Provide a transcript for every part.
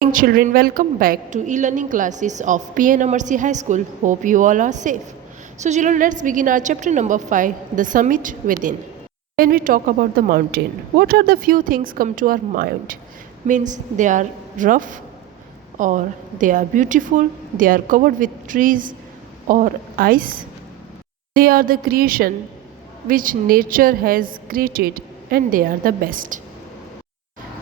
Morning children, welcome back to e-learning classes of P.N.AMERSEY High School. Hope you all are safe. So children, let's begin our chapter number 5, the summit within. When we talk about the mountain, what are the few things come to our mind? Means they are rough or they are beautiful, they are covered with trees or ice. They are the creation which nature has created and they are the best.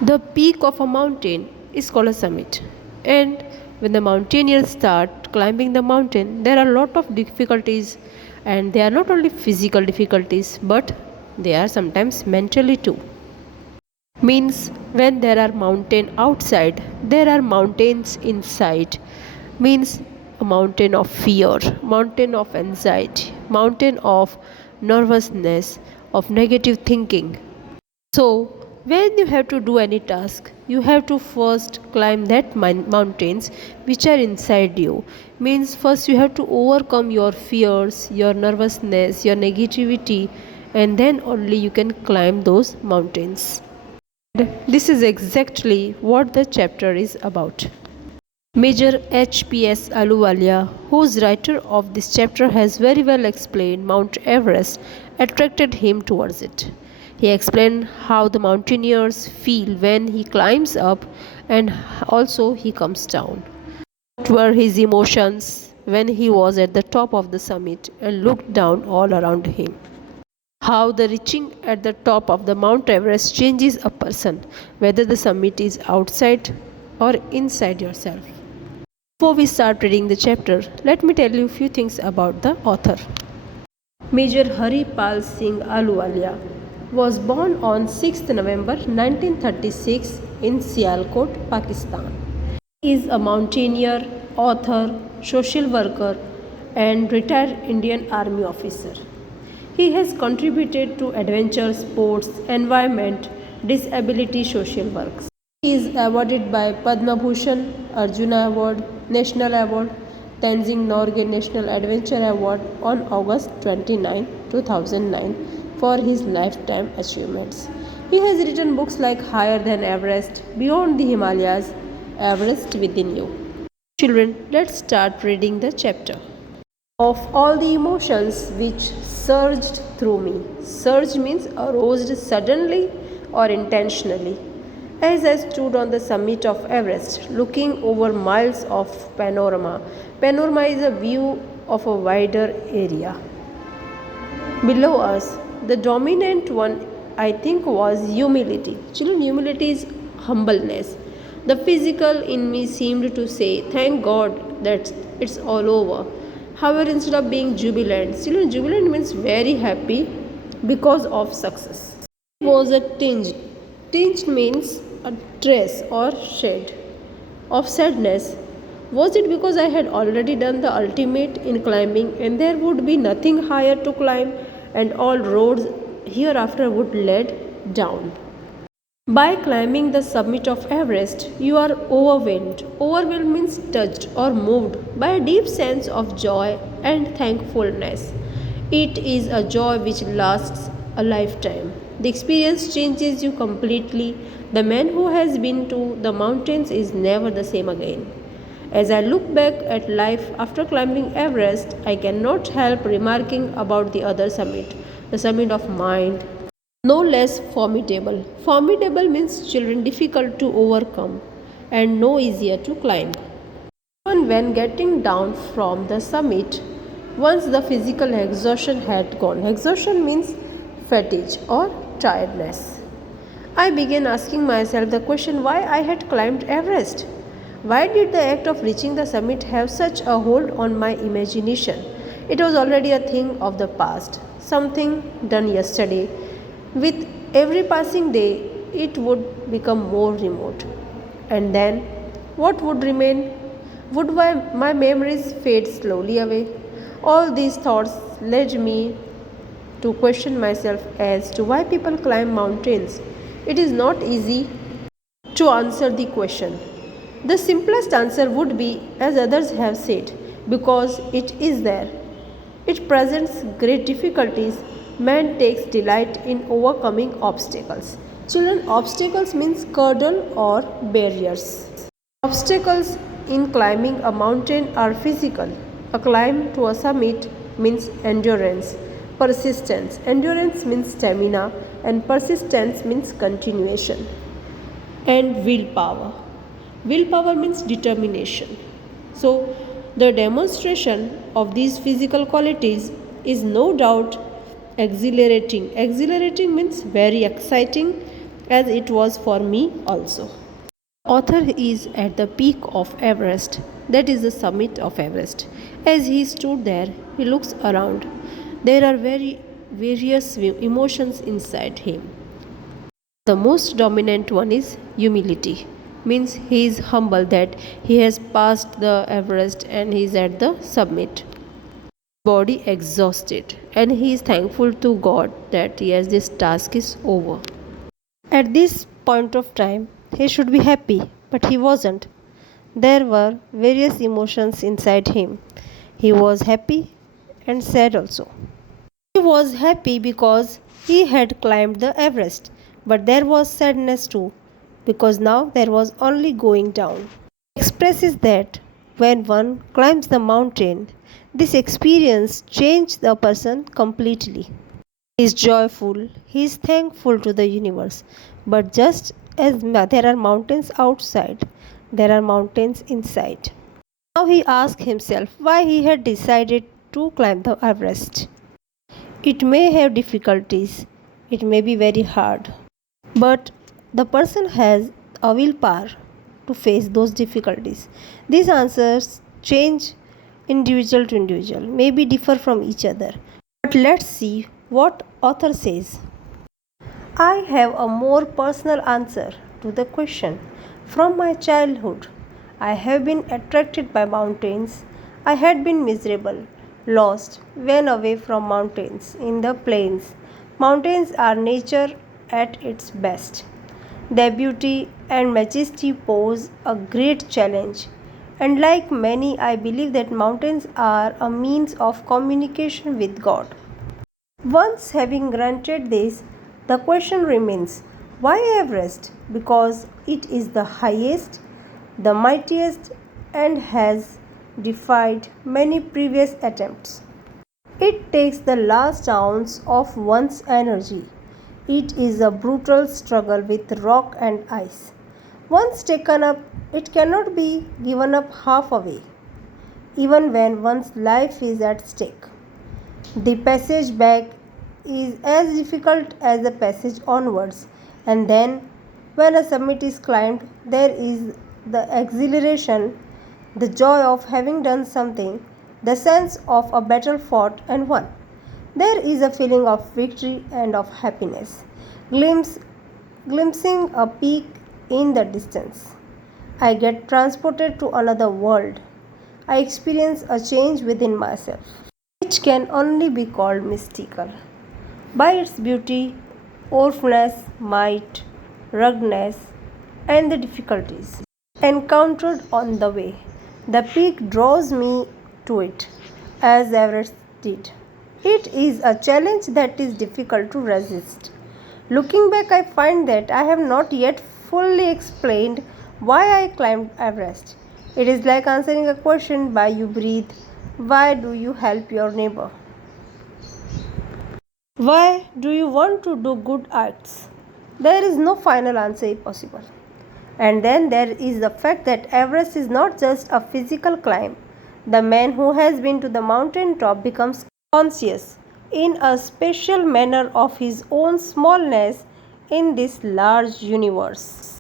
The peak of a mountain is called a summit. And when the mountaineers start climbing the mountain, there are a lot of difficulties, and they are not only physical difficulties, but they are sometimes mentally too. Means when there are mountains outside, there are mountains inside. Means a mountain of fear, mountain of anxiety, mountain of nervousness, of negative thinking. So, when you have to do any task, you have to first climb that mountains which are inside you. Means first you have to overcome your fears, your nervousness, your negativity, and then only you can climb those mountains. This is exactly what the chapter is about. Major H.P.S. Ahluwalia, whose writer of this chapter has very well explained Mount Everest, attracted him towards it. He explained how the mountaineers feel when he climbs up and also he comes down. What were his emotions when he was at the top of the summit and looked down all around him? How the reaching at the top of the Mount Everest changes a person, whether the summit is outside or inside yourself. Before we start reading the chapter, let me tell you a few things about the author. Major Hari Pal Singh Ahluwalia was born on 6th November 1936 in Sialkot, Pakistan. He is a mountaineer, author, social worker, and retired Indian Army officer. He has contributed to adventure sports, environment, disability social works. He is awarded by Padma Bhushan, Arjuna Award, National Award, Tenzing Norgay National Adventure Award on August 29, 2009 for his lifetime achievements. He has written books like Higher Than Everest, Beyond the Himalayas, Everest Within You. Children, let's start reading the chapter. Of all the emotions which surged through me, surged means arose suddenly or intentionally. As I stood on the summit of Everest, looking over miles of panorama, panorama is a view of a wider area. Below us, the dominant one, I think, was humility. Children, humility is humbleness. The physical in me seemed to say, thank God that it's all over. However, instead of being jubilant, children, jubilant means very happy because of success. It was a tinge. Tinge means a trace or shade of sadness. Was it because I had already done the ultimate in climbing and there would be nothing higher to climb and all roads hereafter would lead down? By climbing the summit of Everest, you are overwhelmed. Overwhelmed means touched or moved by a deep sense of joy and thankfulness. It is a joy which lasts a lifetime. The experience changes you completely. The man who has been to the mountains is never the same again. As I look back at life after climbing Everest, I cannot help remarking about the other summit, the summit of mind. No less formidable. Formidable means children difficult to overcome and no easier to climb. Even when getting down from the summit, once the physical exhaustion had gone, exhaustion means fatigue or tiredness, I began asking myself the question why I had climbed Everest. Why did the act of reaching the summit have such a hold on my imagination? It was already a thing of the past, something done yesterday. With every passing day, it would become more remote. And then, what would remain? Would my memories fade slowly away? All these thoughts led me to question myself as to why people climb mountains. It is not easy to answer the question. The simplest answer would be, as others have said, because it is there. It presents great difficulties. Man takes delight in overcoming obstacles. Children, obstacles means hurdle or barriers. Obstacles in climbing a mountain are physical. A climb to a summit means endurance, persistence. Endurance means stamina, and persistence means continuation. And willpower. Willpower means determination. So, the demonstration of these physical qualities is no doubt exhilarating. Exhilarating means very exciting, as it was for me also. Author is at the peak of Everest, that is the summit of Everest. As he stood there, he looks around. There are various emotions inside him. The most dominant one is humility, means he is humble that he has passed the Everest and he is at the summit. Body exhausted, and he is thankful to God that yes, this task is over. At this point of time, he should be happy, but he wasn't. There were various emotions inside him. He was happy and sad also. He was happy because he had climbed the Everest, but there was sadness too, because now there was only going down. Expresses that when one climbs the mountain, this experience changes the person completely. He is joyful, he is thankful to the universe, but just as there are mountains outside, there are mountains inside. Now he asked himself why he had decided to climb the Everest. It may have difficulties, it may be very hard, but the person has a willpower to face those difficulties. These answers change individual to individual, maybe differ from each other. But let's see what author says. I have a more personal answer to the question. From my childhood, I have been attracted by mountains. I had been miserable, lost, when away from mountains in the plains. Mountains are nature at its best. Their beauty and majesty pose a great challenge. And like many, I believe that mountains are a means of communication with God. Once having granted this, the question remains why Everest? Because it is the highest, the mightiest, and has defied many previous attempts. It takes the last ounce of one's energy. It is a brutal struggle with rock and ice. Once taken up, it cannot be given up halfway, even when one's life is at stake. The passage back is as difficult as the passage onwards, and then, when a summit is climbed, there is the exhilaration, the joy of having done something, the sense of a battle fought and won. There is a feeling of victory and of happiness, glimpsing a peak in the distance. I get transported to another world. I experience a change within myself, which can only be called mystical. By its beauty, awfulness, might, ruggedness, and the difficulties encountered on the way, the peak draws me to it, as Everest did. It is a challenge that is difficult to resist. Looking back, I find that I have not yet fully explained why I climbed Everest. It is like answering a question why you breathe, why do you help your neighbor? Why do you want to do good acts? There is no final answer possible. And then there is the fact that Everest is not just a physical climb. The man who has been to the mountain top becomes conscious in a special manner of his own smallness in this large universe.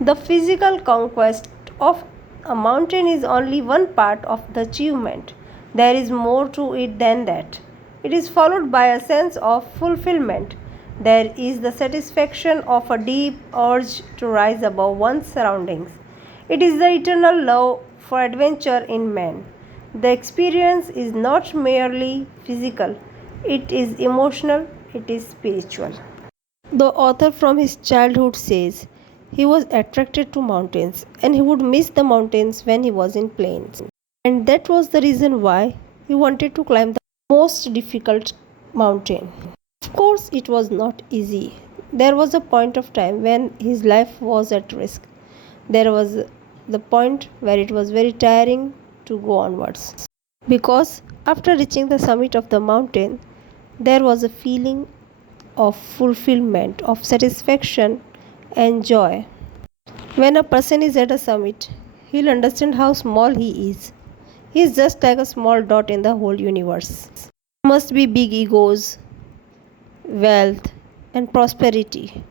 The physical conquest of a mountain is only one part of the achievement. There is more to it than that. It is followed by a sense of fulfillment. There is the satisfaction of a deep urge to rise above one's surroundings. It is the eternal love for adventure in man. The experience is not merely physical, it is emotional, it is spiritual. The author from his childhood says he was attracted to mountains and he would miss the mountains when he was in plains. And that was the reason why he wanted to climb the most difficult mountain. Of course, it was not easy. There was a point of time when his life was at risk. There was the point where it was very tiring to go onwards. Because after reaching the summit of the mountain, there was a feeling of fulfillment, of satisfaction and joy. When a person is at a summit, he'll understand how small he is. He is just like a small dot in the whole universe. There must be big egos, wealth, and prosperity.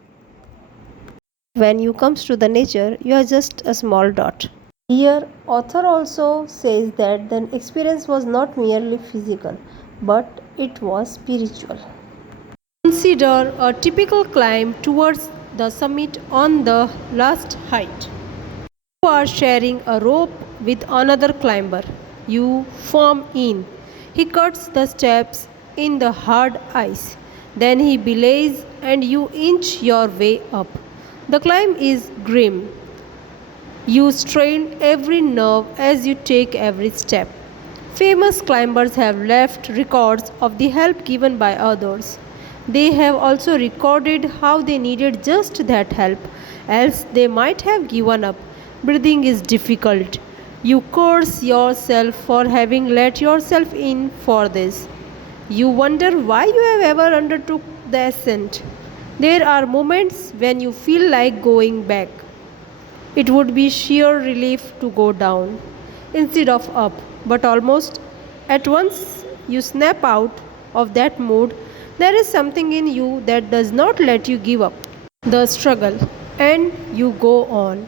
When you comes to the nature, you are just a small dot. Here, author also says that the experience was not merely physical, but it was spiritual. Consider a typical climb towards the summit on the last height. You are sharing a rope with another climber. You form in. He cuts the steps in the hard ice. Then he belays and you inch your way up. The climb is grim. You strain every nerve as you take every step. Famous climbers have left records of the help given by others. They have also recorded how they needed just that help, else they might have given up. Breathing is difficult. You curse yourself for having let yourself in for this. You wonder why you have ever undertook the ascent. There are moments when you feel like going back. It would be sheer relief to go down instead of up, but almost at once you snap out of that mood. There is something in you that does not let you give up the struggle, and you go on.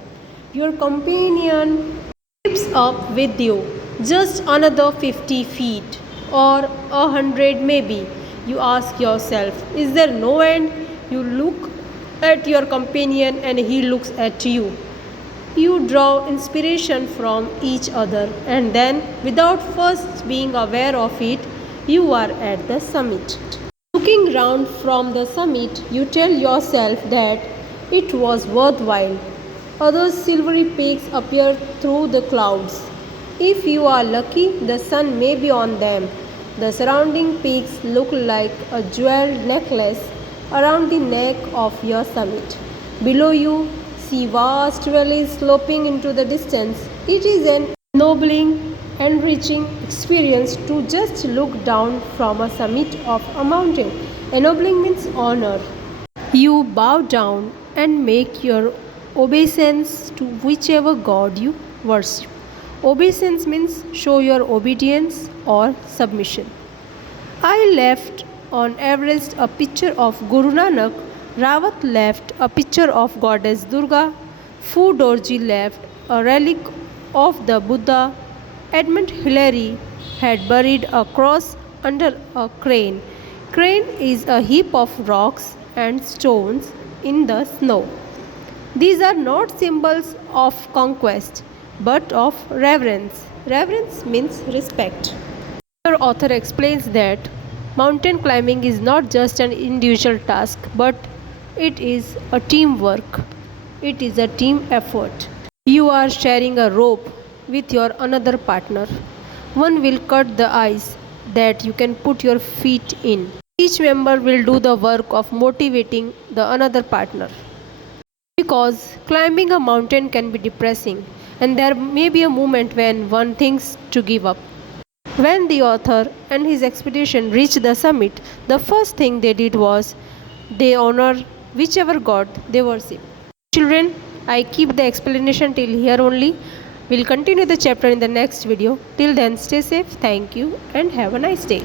Your companion keeps up with you, just another 50 feet or 100 maybe. You ask yourself, is there no end? You look at your companion and he looks at you. You draw inspiration from each other, and then, without first being aware of it, you are at the summit. Looking round from the summit, you tell yourself that it was worthwhile. Other silvery peaks appear through the clouds. If you are lucky, the sun may be on them. The surrounding peaks look like a jeweled necklace around the neck of your summit. Below you, see vast valleys sloping into the distance. It is an ennobling, enriching experience to just look down from a summit of a mountain. Ennobling means honor. You bow down and make your obeisance to whichever god you worship. Obeisance means show your obedience or submission. I left on Everest a picture of Guru Nanak. Rawat left a picture of goddess Durga. Fu Dorji left a relic of the Buddha. Edmund Hillary had buried a cross under a crane. Crane is a heap of rocks and stones in the snow. These are not symbols of conquest, but of reverence. Reverence means respect. Our author explains that mountain climbing is not just an individual task, but it is a teamwork. It is a team effort. You are sharing a rope with your another partner. One will cut the ice that you can put your feet in. Each member will do the work of motivating the another partner. Because climbing a mountain can be depressing, and there may be a moment when one thinks to give up. When the author and his expedition reached the summit, the first thing they did was they honor whichever god they worship. Children, I keep the explanation till here only. We'll continue the chapter in the next video. Till then, stay safe, thank you, and have a nice day.